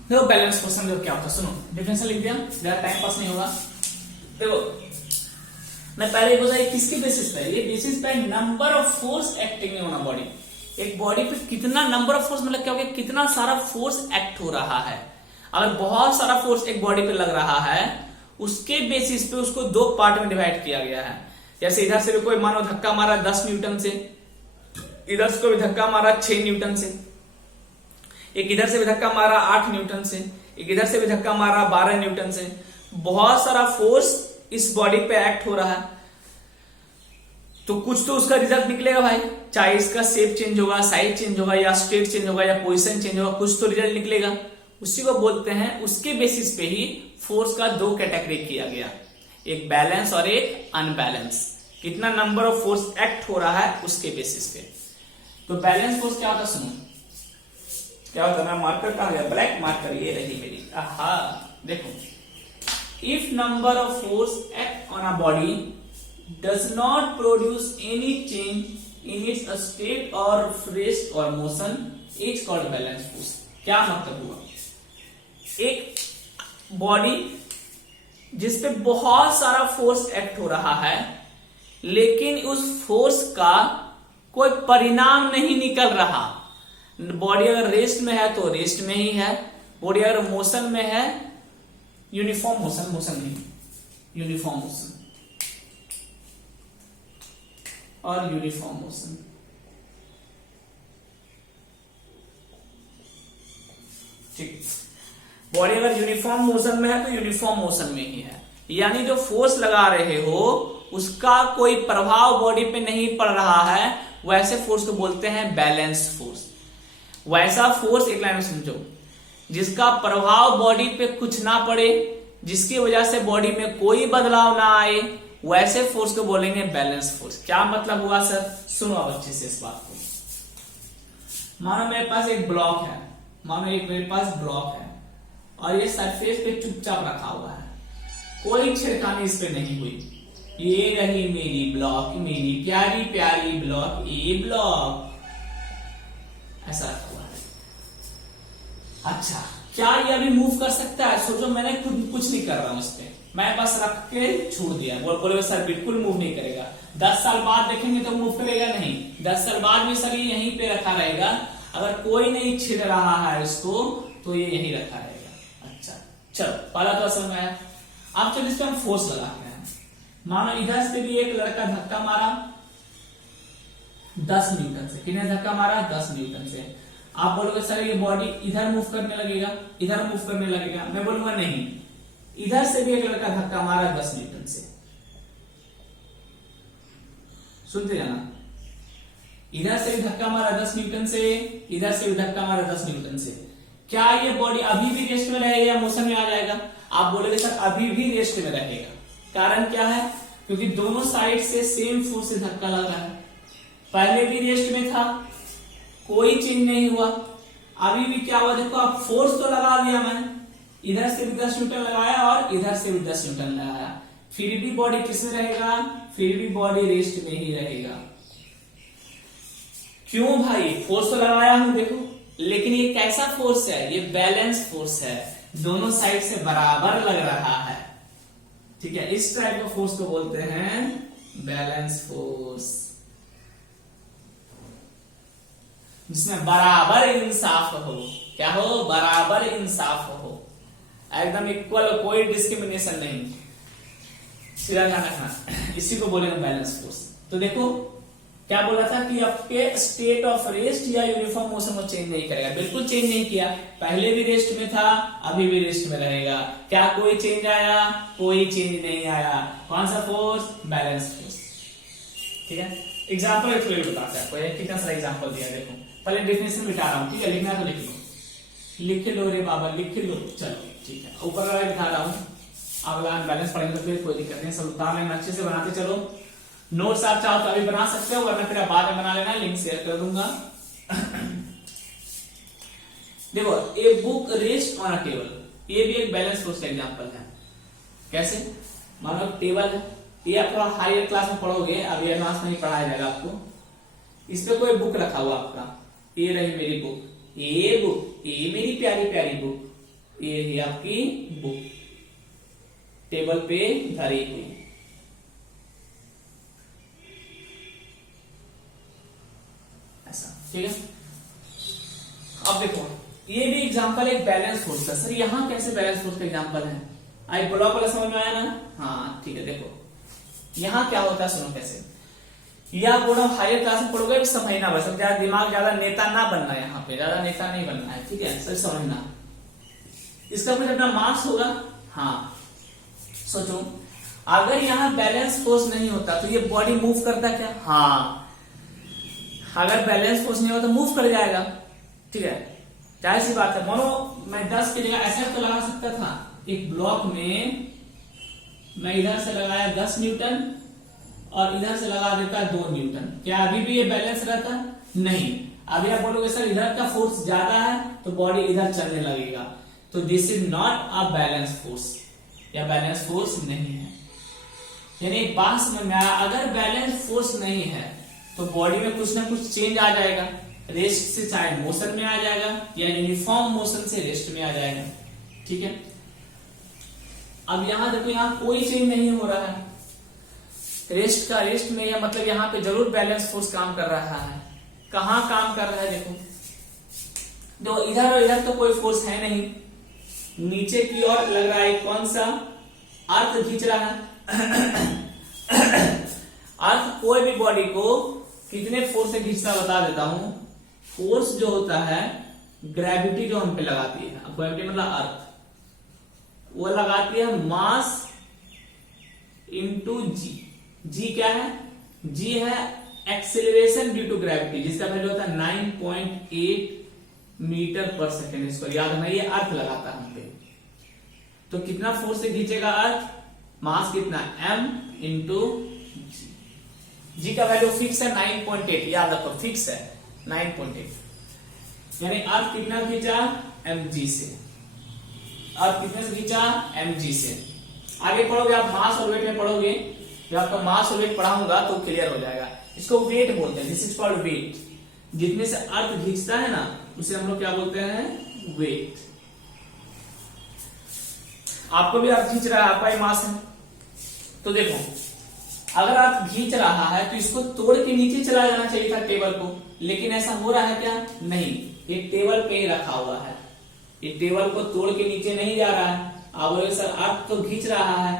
देखो बैलेंस फोर्स समझो क्या होता है, सुनो डिफिनेशन लिख दिया, ज्यादा टाइम पास नहीं होगा। देखो मैं पहले बोला किसके बेसिस पे, ये बेसिस पे number of force acting on a body. एक बॉडी पे कितना नंबर ऑफ फोर्स, मतलब क्या हो गया, कितना सारा फोर्स एक्ट हो रहा है। अगर बहुत सारा फोर्स एक बॉडी पे लग रहा है, उसके बेसिस पे उसको दो पार्ट में डिवाइड किया गया है। जैसे इधर से भी कोई मानो धक्का मारा 10 न्यूटन से, इधर से कोई धक्का मारा 6 न्यूटन से, एक इधर से भी धक्का मारा 8 न्यूटन से, एक इधर से भी धक्का मारा 12 न्यूटन से। बहुत सारा फोर्स इस बॉडी पे एक्ट हो रहा है, तो कुछ तो उसका रिजल्ट निकलेगा भाई, चाहे इसका शेप चेंज होगा, साइज चेंज होगा, या स्टेट चेंज होगा, या पोजीशन चेंज होगा, कुछ तो रिजल्ट निकलेगा। उसी को बोलते हैं, उसके बेसिस पे ही फोर्स का दो कैटेगरी किया गया, एक बैलेंस और एक अनबैलेंस। कितना नंबर ऑफ फोर्स एक्ट हो रहा है उसके बेसिस पे। तो बैलेंस फोर्स क्या होता है, सुनो क्या होता है। मार्कर कहां गया, ब्लैक मार्कर, ये रही मेरी। आहा देखो, if number of force act on a body does not produce any change in its state or rest or motion is called balance force। क्या मतलब हुआ, एक बॉडी जिसपे बहुत सारा फोर्स एक्ट हो रहा है, लेकिन उस फोर्स का कोई परिणाम नहीं निकल रहा। बॉडी अगर रेस्ट में है तो रेस्ट में ही है, बॉडी अगर मोशन में है, यूनिफॉर्म मोशन, मोशन नहीं यूनिफॉर्म मोशन और यूनिफॉर्म मोशन। ठीक, बॉडी अगर यूनिफॉर्म मोशन में है तो यूनिफॉर्म मोशन में ही है, यानी जो फोर्स लगा रहे हो उसका कोई प्रभाव बॉडी पे नहीं पड़ रहा है, वैसे फोर्स को बोलते हैं बैलेंस फोर्स। वैसा फोर्स, एक लाइन में समझो, जिसका प्रभाव बॉडी पे कुछ ना पड़े, जिसकी वजह से बॉडी में कोई बदलाव ना आए, वैसे फोर्स को बोलेंगे बैलेंस फोर्स। क्या मतलब हुआ सर, सुनो अब अच्छे से इस बात को। मानो मेरे पास एक ब्लॉक है, मानो एक मेरे पास ब्लॉक है, और ये सरफेस पे चुपचाप रखा हुआ है, कोई छिड़कानी इस पे नहीं हुई। ये रही मेरी ब्लॉक, मेरी प्यारी प्यारी ब्लॉक, ये ब्लॉक ऐसा रखा हुआ है। अच्छा, क्या ये अभी मूव कर सकता है? सोचो मैंने खुद कुछ नहीं कर रहा हूं इस पे, मैं बस रख के छोड़ दिया। बोले सर बिल्कुल मूव नहीं करेगा, 10 साल बाद देखेंगे तो मूव करेगा नहीं, 10 साल बाद भी सर ये यहीं पे रखा रहेगा, अगर कोई नहीं छिड़ रहा है इसको तो ये यहीं रखा रहेगा। अच्छा चलो, पहला तो समझ में आया। अब चलो इस पर हम फोर्स लगाते हैं। मानो इधर से भी एक लड़का धक्का मारा 10 न्यूटन से, कितने धक्का मारा 10 न्यूटन से। आप बोलोगे सर ये बॉडी इधर मूव करने लगेगा, इधर मूव करने लगेगा, मैं बोलूंगा नहीं, इधर से भी एक लड़का धक्का मारा 10 न्यूटन से, सुनते जाना, इधर से भी धक्का मारा 10 न्यूटन से, इधर से भी धक्का मारा 10 न्यूटन से। क्या ये बॉडी अभी भी रेस्ट में रहेगा या मोशन में आ जाएगा? आप बोलोगे सर अभी भी रेस्ट में रहेगा। कारण क्या है? क्योंकि दोनों साइड से सेम फोर्स से धक्का लग रहा है। पहले भी रेस्ट में था, कोई चेंज नहीं हुआ, अभी भी क्या हुआ देखो, अब फोर्स तो लगा दिया मैंने, इधर से भी 10 न्यूटन लगाया और इधर से भी 10 न्यूटन लगाया, फिर भी बॉडी किसमें रहेगा? फिर भी बॉडी रेस्ट में ही रहेगा। क्यों भाई? फोर्स तो लगाया हूं देखो, लेकिन ये कैसा फोर्स है? ये बैलेंस फोर्स है, दोनों साइड से बराबर लग रहा है। ठीक है, इस टाइप का फोर्स को बोलते हैं बैलेंस फोर्स, जिसमें बराबर इंसाफ हो। क्या हो? बराबर इंसाफ हो, एकदम इक्वल, कोई डिस्क्रिमिनेशन नहीं, सीधा ध्यान रखना, इसी को बोलेंगे बैलेंस फोर्स। तो देखो क्या बोला था कि आपके स्टेट ऑफ रेस्ट या यूनिफॉर्म मोशन को चेंज नहीं करेगा, बिल्कुल चेंज नहीं किया, पहले भी रेस्ट में था, अभी भी रेस्ट में रहेगा। क्या कोई चेंज आया? कोई चेंज नहीं आया। कौन सा फोर्स? Balance force. ठीक है, एग्जाम्पल एक बताते हैं आपको, कितना सारा एग्जाम्पल दिया। देखो पहले डेफिनेशन मिटा रहा हूं, ठीक है, लिखना तो लिख लो, लिख लो रे बाबा, लिख लो। चलो ठीक है, ऊपर वाला दिखा रहा हूं, अगला बैलेंस पढ़ेंगे तो कोई दिक्कत नहीं, सब उतार लेना, अच्छे से बनाते चलो। नोट्स आप चाहो तो अभी बना सकते हो, वरना फिर बाद में बना लेना, लिंक शेयर कर दूंगा। देखो, a book rest on a table, ये भी एक बैलेंस फोर्स का एग्जांपल है। कैसे? मानो टेबल है, ये आप थोड़ा हायर क्लास में पढ़ोगे, अभी एडवांस में नहीं पढ़ाया जाएगा आपको। इस पे कोई बुक रखा हुआ आपका, ये रही मेरी बुक, ये बुक, ये मेरी प्यारी प्यारी बुक, ये है आपकी बुक टेबल पे धरी हुई। ऐसा, ठीक है। अब देखो ये भी एग्जांपल एक बैलेंस फोर्स का। सर यहां कैसे बैलेंस फोर्स का एग्जांपल है? आई ब्लॉक वाला समझ में आया ना? हाँ ठीक है। देखो यहां क्या होता है, सुनो कैसे। या आप बोलो हायर क्लास में पढ़ोगे समझना, बस ज्यादा दिमाग, ज्यादा नेता ना बनना, यहाँ पे ज्यादा नेता नहीं बनना है, ठीक है। सर समझना, इसका कुछ अपना मास होगा। हाँ सोचो, अगर यहाँ बैलेंस फोर्स नहीं होता तो ये बॉडी मूव करता क्या? हाँ, अगर बैलेंस फोर्स नहीं होता तो मूव कर जाएगा, ठीक है। जाहिर सी बात है। मानो मैं 10 की जगह ऐसे तो लगा सकता था, एक ब्लॉक में मैं इधर से लगाया 10 न्यूटन और इधर से लगा देता 2 न्यूटन, क्या अभी भी ये बैलेंस रहता? नहीं। अभी आप बोलोगे सर इधर का फोर्स ज्यादा है तो बॉडी इधर चलने लगेगा, तो this is not a balance force, या बैलेंस फोर्स नहीं है। यानी एक बात समझ में आया, अगर बैलेंस फोर्स नहीं है तो बॉडी में कुछ ना कुछ चेंज आ जाएगा, रेस्ट से चाहे मोशन में आ जाएगा या यूनिफॉर्म मोशन से रेस्ट में आ जाएगा, ठीक है। अब यहां देखो, यहां कोई चेंज नहीं हो रहा है, रेस्ट का रेस्ट में, या मतलब यहां पे जरूर बैलेंस फोर्स काम कर रहा है। कहां काम कर रहा है? देखो इधर और इधर तो कोई फोर्स है नहीं, नीचे की ओर लग रहा है कौन सा? अर्थ खींच रहा है। अर्थ कोई भी बॉडी को कितने फोर्स से खींचता बता देता हूं। फोर्स जो होता है, ग्रेविटी जो हम पे लगाती है, ग्रेविटी मतलब अर्थ, वो लगाती है मास इंटू जी। जी क्या है? जी है एक्सेलरेशन ड्यू टू ग्रेविटी, जिसका वैल्यू होता है 9.8 मीटर पर सेकेंड स्क्वायर। याद रखना, ये अर्थ लगाता है हम पे, तो कितना फोर्स से खींचेगा अर्थ? मास कितना? m इंटू जी। जी का वैल्यू फिक्स है 9.8, याद रखो फिक्स है 9.8। यानी अर्थ कितना खींचा? mg से। अर्थ कितने से खींचा? mg से। आगे पढ़ोगे आप, मास और वेट में पढ़ोगे, जब आपका मास और वेट पढ़ाऊंगा तो क्लियर हो जाएगा। इसको वेट बोलते हैं, दिस इज कॉल्ड वेट। जितने से अर्थ खींचता है ना, उसे हम लोग क्या बोलते हैं? वेट। आपको भी अर्थ खींच रहा है, आपका ही मास है, तो देखो अगर अर्थ खींच रहा है तो इसको तोड़ के नीचे चला जाना चाहिए था टेबल को, लेकिन ऐसा हो रहा है क्या? नहीं, ये टेबल पे ही रखा हुआ है, ये टेबल को तोड़ के नीचे नहीं जा रहा है। आप बोलोगे सर अर्थ तो खींच रहा है,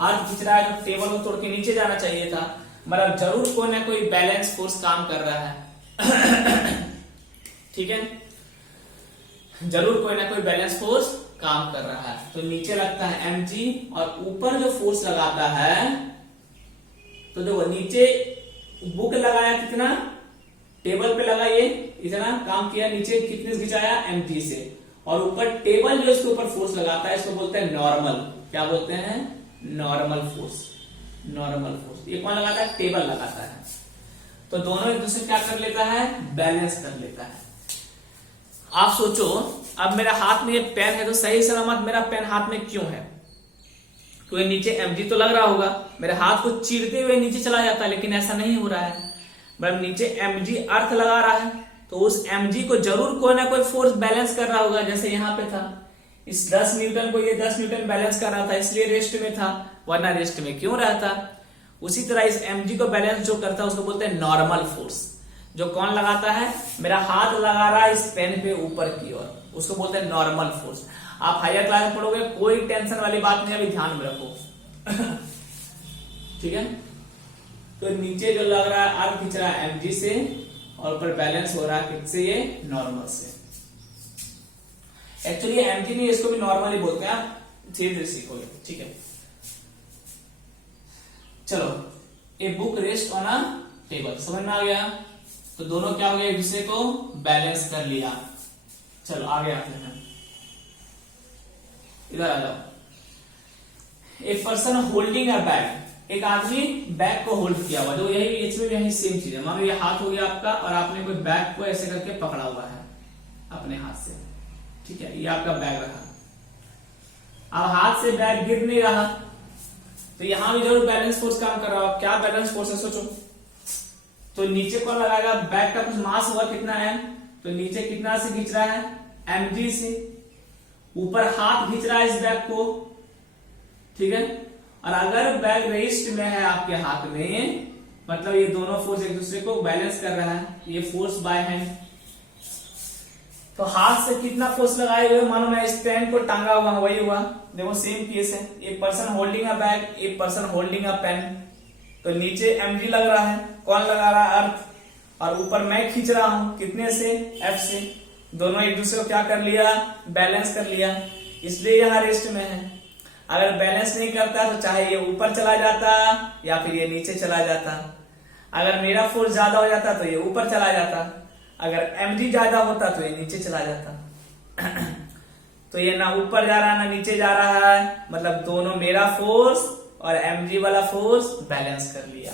अर्थ खींच रहा है तो टेबल को तोड़ के नीचे जाना चाहिए था, मतलब जरूर कोई ना कोई बैलेंस फोर्स काम कर रहा है। ठीक है, जरूर कोई ना कोई बैलेंस फोर्स काम कर रहा है। तो नीचे लगता है mg और ऊपर जो फोर्स लगाता है, तो देखो नीचे बुक लगाया कितना, टेबल पे लगाइए इतना काम किया, नीचे कितने से खिंचाया? mg से, और ऊपर टेबल जो इसके ऊपर फोर्स लगाता है इसको बोलते हैं नॉर्मल। क्या बोलते हैं? Normal force. नॉर्मल फोर्स ये कौन लगाता है? टेबल लगाता है। तो दोनों एक दूसरे क्या कर लेता है? बैलेंस कर लेता है। आप सोचो, अब मेरा हाथ में ये पेन है, तो सही सलामत मेरा पेन हाथ में क्यों है? क्योंकि नीचे mg तो लग रहा होगा, मेरे हाथ को चीरते हुए नीचे चला जाता है, लेकिन ऐसा नहीं हो रहा है। मतलब नीचे mg अर्थ लगा रहा है, तो उस mg को जरूर कोई ना कोई फोर्स बैलेंस कर रहा होगा। जैसे यहाँ पे था, इस 10 न्यूटन को ये 10 न्यूटन बैलेंस कर रहा था, इसलिए रेस्ट में था, वरना रेस्ट में क्यों रहता। उसी तरह इस mg को बैलेंस जो करता है उसको बोलते हैं नॉर्मल फोर्स। जो कौन लगाता है? मेरा हाथ लगा रहा है इस पेन पे ऊपर की ओर, उसको बोलते हैं नॉर्मल फोर्स। आप हायर क्लास में पढ़ोगे, कोई टेंशन वाली बात नहीं, अभी ध्यान में रखो। ठीक है, तो नीचे जो लग रहा है अर्थ खींच रहा है mg से, और ऊपर बैलेंस हो रहा है किससे? ये नॉर्मल से। एक्चुअली mg नहीं, इसको भी नॉर्मली बोलते हैं, आप धीरे धीरे सीखोगे। ठीक है, चलो, a book rest on a table, समझ में आ गया? तो दोनों क्या हो गया? एक दूसरे को बैलेंस कर लिया। चलो आगे आते हैं, इधर आ जाओ। A person holding a bag, एक आदमी बैग को होल्ड किया हुआ, जो यही इसमें भी यही सेम चीज है। मान लो ये हाथ हो गया आपका, और आपने कोई बैग को ऐसे करके पकड़ा हुआ है अपने हाथ से, ठीक है, ये आपका बैग रहा। अब हाथ से बैग गिर नहीं रहा, तो तो यहां भी जरूर बैलेंस फोर्स काम कर रहा हो। क्या बैलेंस फोर्स है सोचो। तो नीचे कौन लगाएगा, बैग का कुछ मास हुआ कितना है, तो नीचे कितना से खींच रहा है, mg से। ऊपर हाथ खींच रहा है इस बैग को, ठीक है। और अगर बैग रेस्ट में है आपके हाथ में, मतलब ये दोनों फोर्स एक दूसरे को बैलेंस कर रहा है, ये फोर्स बाय हैंड। तो हाथ से कितना फोर्स लगाए हुए, मानो मैं इस पेन को टांगा हुआ, वही हुआ। देखो सेम केस है, एक पर्सन होल्डिंग अ बैग, एक पर्सन होल्डिंग अ पेन। तो नीचे mg लग रहा है, कौन लगा रहा है, अर्थ। और ऊपर मैं खींच रहा हूं, कितने से, F से। दोनों एक दूसरे को क्या कर लिया, बैलेंस कर लिया, इसलिए यहां रेस्ट में है। अगर बैलेंस नहीं करता तो चाहे ये ऊपर चला जाता या फिर ये नीचे चला जाता। अगर मेरा फोर्स ज्यादा हो जाता तो ये ऊपर चला जाता, अगर mg ज्यादा होता तो ये नीचे चला जाता। तो ये ना ऊपर जा रहा है ना नीचे जा रहा है, मतलब दोनों मेरा फोर्स और mg वाला फोर्स बैलेंस कर लिया।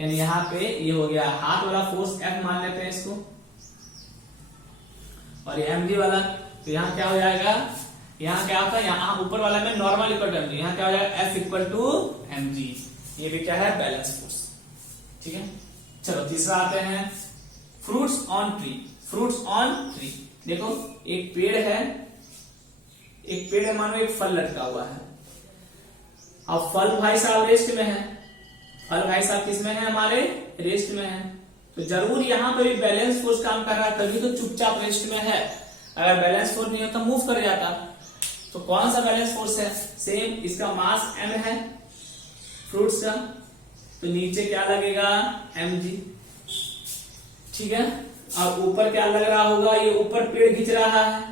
यानी यहाँ पे ये हो गया हाथ वाला फोर्स F मान लेते हैं इसको, और ये mg वाला। तो यहाँ क्या हो जाएगा, यहाँ क्या होता है, यहाँ ऊपर वाला में नॉर्मल इक्वल टू mg, यहाँ क्या हो जाएगा F इक्वल टू mg। ये भी क्या है, बैलेंस फोर्स, ठीक है। चलो तीसरा आते हैं, fruits on tree. Fruits on tree, देखो एक पेड़ है, एक पेड़ है, मानो एक फल लटका हुआ है। अब फल भाई साहब रेस्ट में है, फल भाई साहब किस में है, हमारे रेस्ट में है। तो जरूर यहाँ पे भी बैलेंस फोर्स काम कर रहा है, तभी तो चुपचाप रेस्ट में है। अगर बैलेंस फोर्स नहीं होता मूव कर जाता। तो कौन सा बैलेंस फोर्स है, सेम, इसका मास m है फ्रूट्स का, तो नीचे क्या लगेगा, mg, ठीक है। और ऊपर क्या लग रहा होगा, ये ऊपर पेड़ खींच रहा है,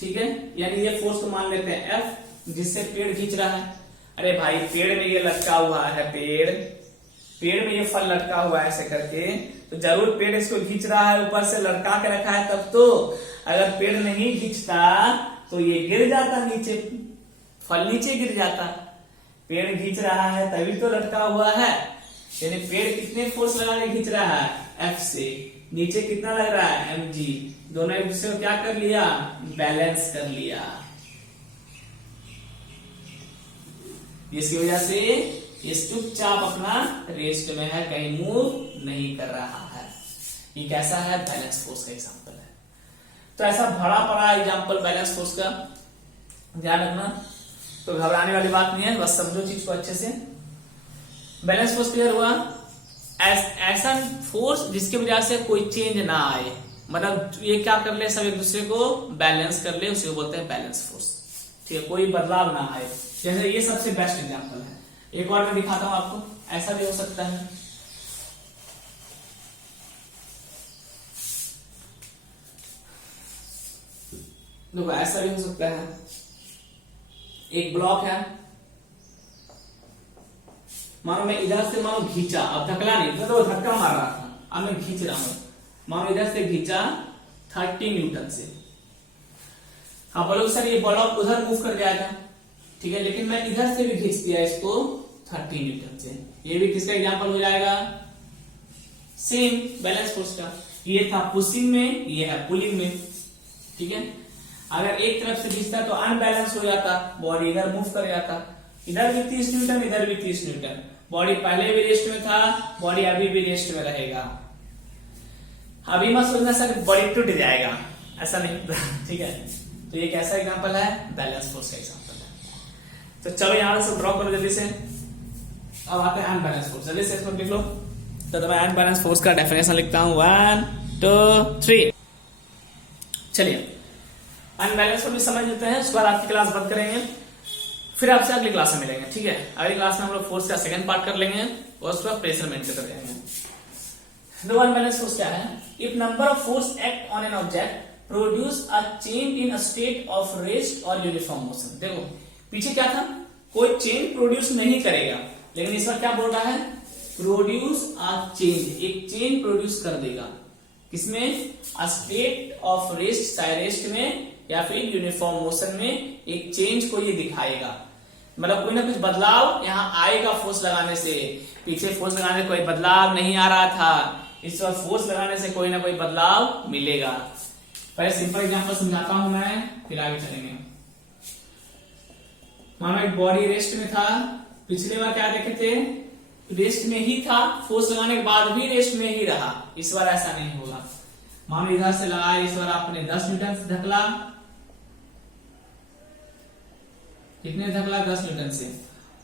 ठीक है। यानी ये फोर्स को मान लेते हैं F, जिससे पेड़ खींच रहा है। अरे भाई पेड़ में ये लटका हुआ है, पेड़ में ये फल लटका हुआ है ऐसे करके, तो जरूर पेड़ इसको खींच रहा है, ऊपर से लटका के रखा है तब तो। अगर पेड़ नहीं खींचता तो ये गिर जाता नीचे, फल नीचे गिर जाता। पेड़ खींच रहा है तभी तो लटका हुआ है। यानी पेड़ कितने फोर्स लगा के खींच रहा है, F से। नीचे कितना लग रहा है, mg। दोनों एक दूसरे को क्या कर लिया, बैलेंस कर लिया। इसकी वजह से ये चुपचाप अपना रेस्ट में है, कहीं मूव नहीं कर रहा है। ये कैसा है, बैलेंस फोर्स का एग्जांपल है। तो ऐसा भरा पड़ा एग्जांपल बैलेंस फोर्स का, ध्यान रखना। तो घबराने वाली बात नहीं है, बस समझो चीज को अच्छे से। बैलेंस फोर्स क्लियर हुआ। ऐसा फोर्स जिसकी वजह से कोई चेंज ना आए, मतलब ये क्या कर ले, सब एक दूसरे को बैलेंस कर ले, उसी को बोलते हैं बैलेंस फोर्स, ठीक है। कोई बदलाव ना आए, जैसे ये सबसे बेस्ट एग्जांपल है। एक और मैं दिखाता हूं आपको, ऐसा भी हो सकता है। देखो ऐसा भी हो सकता है, एक ब्लॉक है, मानो मैं इधर से मानो खींचा, अब धकला नहीं तो धक्का मार रहा था, अब मैं खींच रहा हूं, मानो इधर से खींचा 30 न्यूटन से। हाँ बोलो सर ये ब्लॉक उधर मूव कर जाएगा, ठीक है, लेकिन मैं इधर से भी खींच दिया इसको 30 न्यूटन से, ये भी किसका एग्जांपल हो जाएगा, सेम बैलेंस फोर्स का। ये था पुशिंग में, ये है पुलिंग में, ठीक है। अगर एक तरफ से खींचता तो अनबैलेंस हो जाता, बॉडी इधर मूव कर जाता, इधर भी 30 न्यूटन इधर भी 30 न्यूटन, बॉडी पहले भी रेस्ट में था, बॉडी अभी भी रेस्ट में रहेगा। अभी मत सोचना सर बॉडी टूट जाएगा, ऐसा नहीं ठीक है। तो ये कैसा एग्जांपल है, बैलेंस फोर्स का एग्जांपल है। तो चलो यहां से ड्रॉ करो जल्दी से। अब आते हैं अनबैलेंस फोर्स, जल्दी से इसको लिख लो। तो मैं अनबैलेंस फोर्स का डेफिनेशन लिखता हूं 1 2 3। चलिए अनबैलेंस फोर्स भी समझ लेते हैं, उसके बाद आपकी क्लास बंद करेंगे, फिर आपसे अगली क्लास में मिलेंगे, ठीक है। अगली क्लास में हम लोग फोर्स का सेकंड पार्ट कर लेंगे और उसके बाद प्रेशर मेंटेन कर लेंगे। तो अनबैलेंस फोर्स क्या है, if number of force act on an object produce a change in a state of rest और यूनिफॉर्म मोशन। देखो पीछे क्या था, कोई चेंज प्रोड्यूस नहीं करेगा, लेकिन इस बार क्या बोल रहा है, प्रोड्यूस अ चेंज, एक चेंज प्रोड्यूस कर देगा, किसमें, अ स्टेट ऑफ रेस्ट, चाहे रेस्ट में या फिर यूनिफॉर्म मोशन में एक चेंज को ये दिखाएगा, मतलब कोई ना कुछ बदलाव यहाँ आएगा फोर्स लगाने से। पीछे फोर्स लगाने से कोई बदलाव नहीं आ रहा था, इस बार फोर्स लगाने से कोई ना कोई बदलाव मिलेगा। पहले सिंपल एग्जांपल समझाता हूं मैं, फिर आगे चलेंगे। मानो एक बॉडी रेस्ट में था, पिछली बार क्या देखे थे, रेस्ट में ही था, फोर्स लगाने के बाद भी रेस्ट में ही रहा। इस बार ऐसा नहीं होगा। मानो इधर से लगाया, इस बार आपने 10 न्यूटन से धकला, कितने धकला 10 न्यूटन से,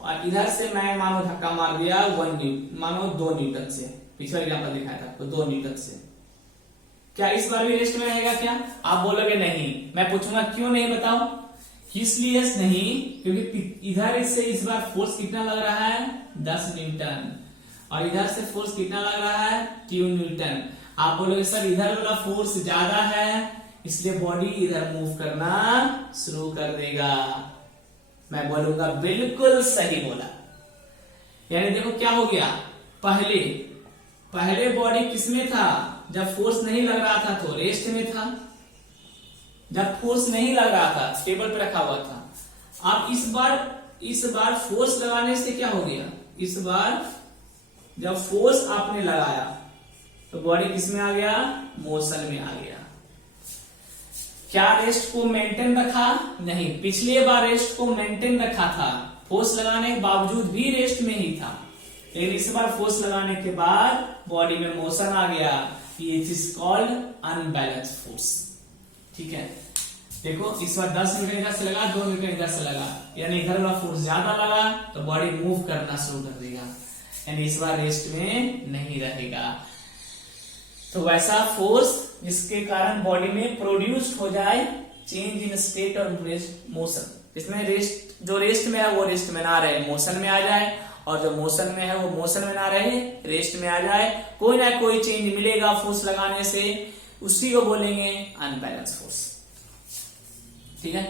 और इधर से मैं मानो धक्का मार दिया 2 न्यूटन से। पिछले एग्जाम्पल दिखाया था आपको 2 न्यूटन से। क्या इस बार भी रेस्ट में रहेगा क्या? आप बोलोगे नहीं। मैं पूछूंगा क्यों नहीं, बताओ। इसलिए नहीं, क्योंकि इधर से इस बार फोर्स कितना लग रहा है 10 न्यूटन, और इधर से फोर्स कितना लग रहा है 2 न्यूटन। आप बोलोगे सर इधर वाला फोर्स ज्यादा है, इसलिए बॉडी इधर मूव करना शुरू कर देगा। मैं बोलूंगा बिल्कुल सही बोला। यानी देखो क्या हो गया, पहले बॉडी किसमें था, जब फोर्स नहीं लग रहा था तो रेस्ट में था, जब फोर्स नहीं लग रहा था टेबल पे रखा हुआ था। अब इस बार फोर्स लगाने से क्या हो गया, इस बार जब फोर्स आपने लगाया तो बॉडी किसमें आ गया, मोशन में आ गया। क्या रेस्ट को मेंटेन रखा? नहीं, पिछली बार रेस्ट को मेंटेन रखा था, फोर्स लगाने के बावजूद भी रेस्ट में ही था, लेकिन इस बार फोर्स लगाने के बाद बॉडी में मोशन आ गया। It is called unbalance force. ठीक है, देखो इस बार 10 न्यूटन इधर से लगा, 2 न्यूटन इधर से लगा, यानी इधर वाला फोर्स ज्यादा लगा तो बॉडी मूव करना शुरू कर देगा, यानी इस बार रेस्ट में नहीं रहेगा। तो वैसा फोर्स जिसके कारण बॉडी में प्रोड्यूस्ड हो जाए चेंज इन स्टेट और मोशन, इसमें रेस्ट में है वो रेस्ट में ना रहे, मोशन में आ जाए, और जो मोशन में है वो मोशन में ना रहे, रेस्ट में आ जाए। कोई ना कोई चेंज मिलेगा फोर्स लगाने से, उसी को बोलेंगे अनबैलेंस फोर्स। ठीक है,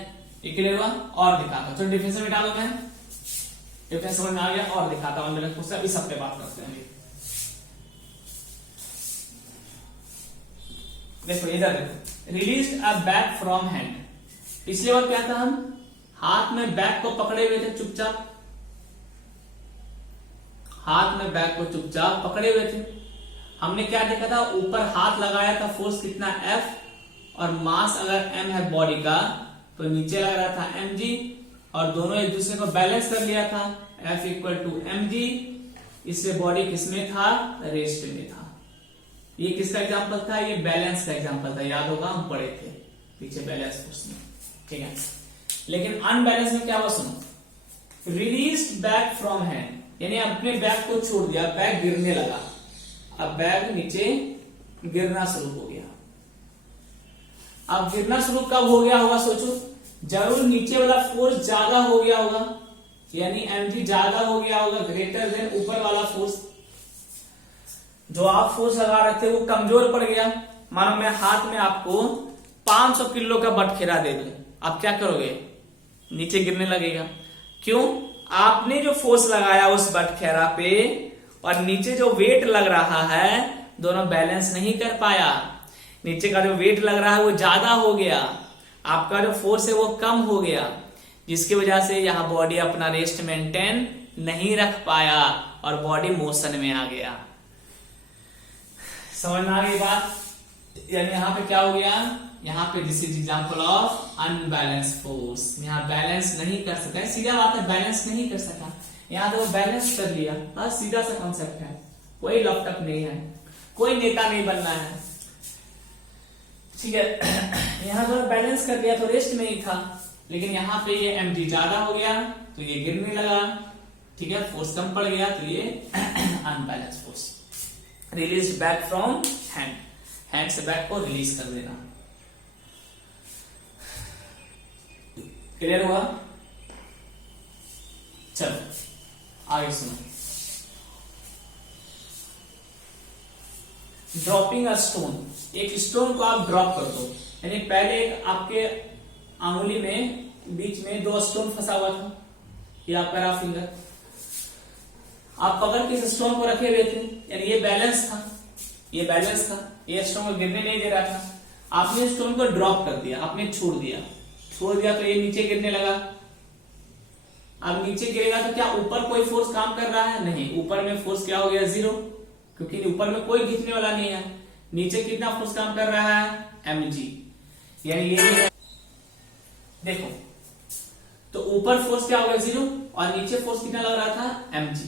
ये क्लियर हुआ? और दिखाता हूं, तो डिफरेंस मिटा दो, मैं डिफरेंस समझ में आ गया, और दिखाता हूं अनबैलेंस फोर्स। अभी सब पे बात करते हैं। देखो इधर देखो, release a bag from hand. पिछली बार क्या था, हम हाथ में बैग को पकड़े हुए थे, चुपचाप हाथ में बैग को चुपचाप पकड़े हुए थे। हमने क्या देखा था, ऊपर हाथ लगाया था, फोर्स कितना F, और मास अगर M है बॉडी का तो नीचे लग रहा था mg, और दोनों एक दूसरे को बैलेंस कर लिया था, F इक्वल टू mg। इससे बॉडी किसमें था, रेस्ट में था। ये किसका एग्जांपल था, ये बैलेंस का एग्जांपल था, याद होगा हम पढ़े थे पीछे बैलेंस फोर्स में। ठीक है, लेकिन अनबैलेंस में क्या हुआ सुनो, रिलीज बैग फ्रॉम हैंड, यानी अपने बैग को छोड़ दिया, बैग गिरने लगा, अब बैग नीचे गिरना शुरू हो गया। अब गिरना शुरू कब हो गया होगा, सोचो, जरूर नीचे वाला फोर्स ज्यादा हो गया होगा, यानी mg ज्यादा हो गया होगा, ग्रेटर देन ऊपर वाला फोर्स। जो आप फोर्स लगा रहे थे वो कमजोर पड़ गया। मानो मैं हाथ में आपको 500 किलो का बटखेरा दे दूं, आप क्या करोगे, नीचे गिरने लगेगा। क्यों? आपने जो फोर्स लगाया उस बटखेरा पे और नीचे जो वेट लग रहा है, दोनों बैलेंस नहीं कर पाया। नीचे का जो वेट लग रहा है वो ज्यादा हो गया, आपका जो फोर्स है वो कम हो गया, जिसकी वजह से यहाँ बॉडी अपना रेस्ट मेंटेन नहीं रख पाया और बॉडी मोशन में आ गया। समझ में आ गई बात? यानी यहाँ पे क्या हो गया, यहाँ पे this is example of unbalance force. यहाँ बैलेंस नहीं कर सका, सीधा बात है, बैलेंस नहीं कर सका। यहाँ तो बैलेंस कर लिया, बस सीधा सा कॉन्सेप्ट है, कोई लपटप नहीं है, कोई नेता नहीं बनना है। ठीक है, यहाँ तो बैलेंस कर लिया तो रेस्ट में ही था, लेकिन यहाँ पे ये mg ज्यादा हो गया तो ये गिरने लगा। ठीक है, फोर्स कम पड़ गया तो ये unbalance force. Release back from hand, hand से बैक को रिलीज कर देना। क्लियर हुआ? चलो आगे सुनो। ड्रॉपिंग अ स्टोन, एक स्टोन को आप ड्रॉप कर दो, यानी पहले आपके अंगुली में बीच में 2 स्टोन फंसा हुआ था, ये आपका राइट फिंगर, आप पकड़ के इस स्टोन को रखे हुए थे, यानी ये बैलेंस था, ये बैलेंस था, ये स्टोन को गिरने नहीं दे रहा था। आपने स्टोन को ड्रॉप कर दिया, आपने छोड़ दिया तो ये नीचे गिरने लगा। अब नीचे गिरेगा तो क्या ऊपर कोई फोर्स काम कर रहा है? नहीं, ऊपर में फोर्स क्या हो गया, 0, क्योंकि ऊपर में कोई खींचने वाला नहीं है। नीचे कितना फोर्स काम कर रहा है, mg, यानी ये देखो तो ऊपर फोर्स क्या हो गया 0 और नीचे फोर्स कितना लग रहा था mg।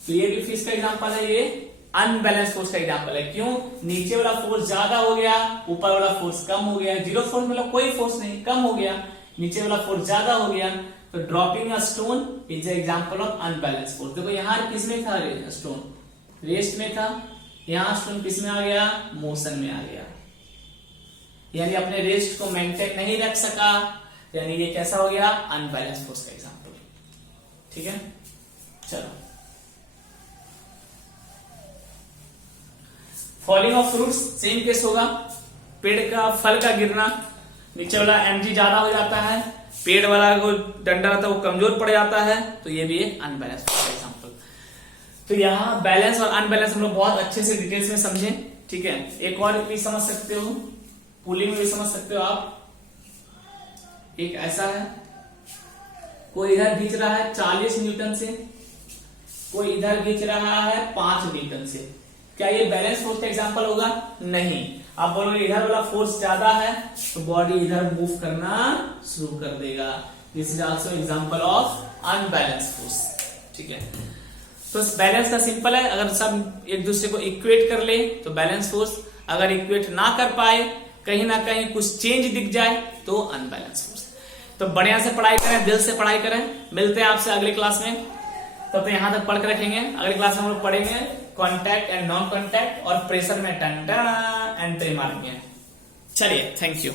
तो ये भी किसका एग्जांपल है, ये अनबैलेंस फोर्स का एग्जांपल है। क्यों, नीचे वाला फोर्स ज्यादा हो गया, ऊपर वाला फोर्स कम हो गया। जीरो फोर्स मतलब कोई फोर्स नहीं, कम हो गया, नीचे वाला फोर्स ज्यादा हो गया। तो dropping a stone is example of unbalance force. देखो यहाँ किस में था स्टोन, रेस्ट में था, यहाँ स्टोन किस में आ गया, मोशन में आ गया, यानी अपने रेस्ट को मेंटेन नहीं रख सका, यानी ये कैसा हो गया, अनबैलेंस फोर्स का एग्जांपल। ठीक है, चलो falling of fruits same case होगा, पेड़ का फल का गिरना, नीचे वाला mg ज्यादा हो जाता है, पेड़ वाला को डंडा रहता है वो कमजोर पड़ जाता है, तो ये भी एक अनबैलेंस फोर्स का एग्जांपल। तो यहाँ बैलेंस और अनबैलेंस हम लोग बहुत अच्छे से डिटेल्स में समझे। ठीक है, एक और भी समझ सकते हो, पुलिंग में भी समझ सकते हो आप। एक ऐसा है, कोई इधर खींच रहा है 40 न्यूटन से, कोई इधर खींच रहा है 5 न्यूटन से। क्या ये बैलेंस फोर्स का एग्जांपल होगा? नहीं। आप बोलोगे इधर वाला फोर्स ज्यादा है तो बॉडी इधर मूव करना शुरू कर देगा। This is also example of unbalance force. ठीक है, तो बैलेंस का सिंपल है, अगर सब एक दूसरे को इक्वेट कर ले तो बैलेंस फोर्स, अगर इक्वेट ना कर पाए, कहीं ना कहीं कुछ चेंज दिख जाए तो अनबैलेंस फोर्स। तो बढ़िया से पढ़ाई करें, दिल से पढ़ाई करें। मिलते हैं आपसे अगले क्लास में, तब तो यहां तक पढ़ के रखेंगे। अगले क्लास में हम लोग पढ़ेंगे कॉन्टैक्ट एंड नॉन कॉन्टैक्ट और प्रेशर में टन एंट्री मारेंगे। चलिए, थैंक यू।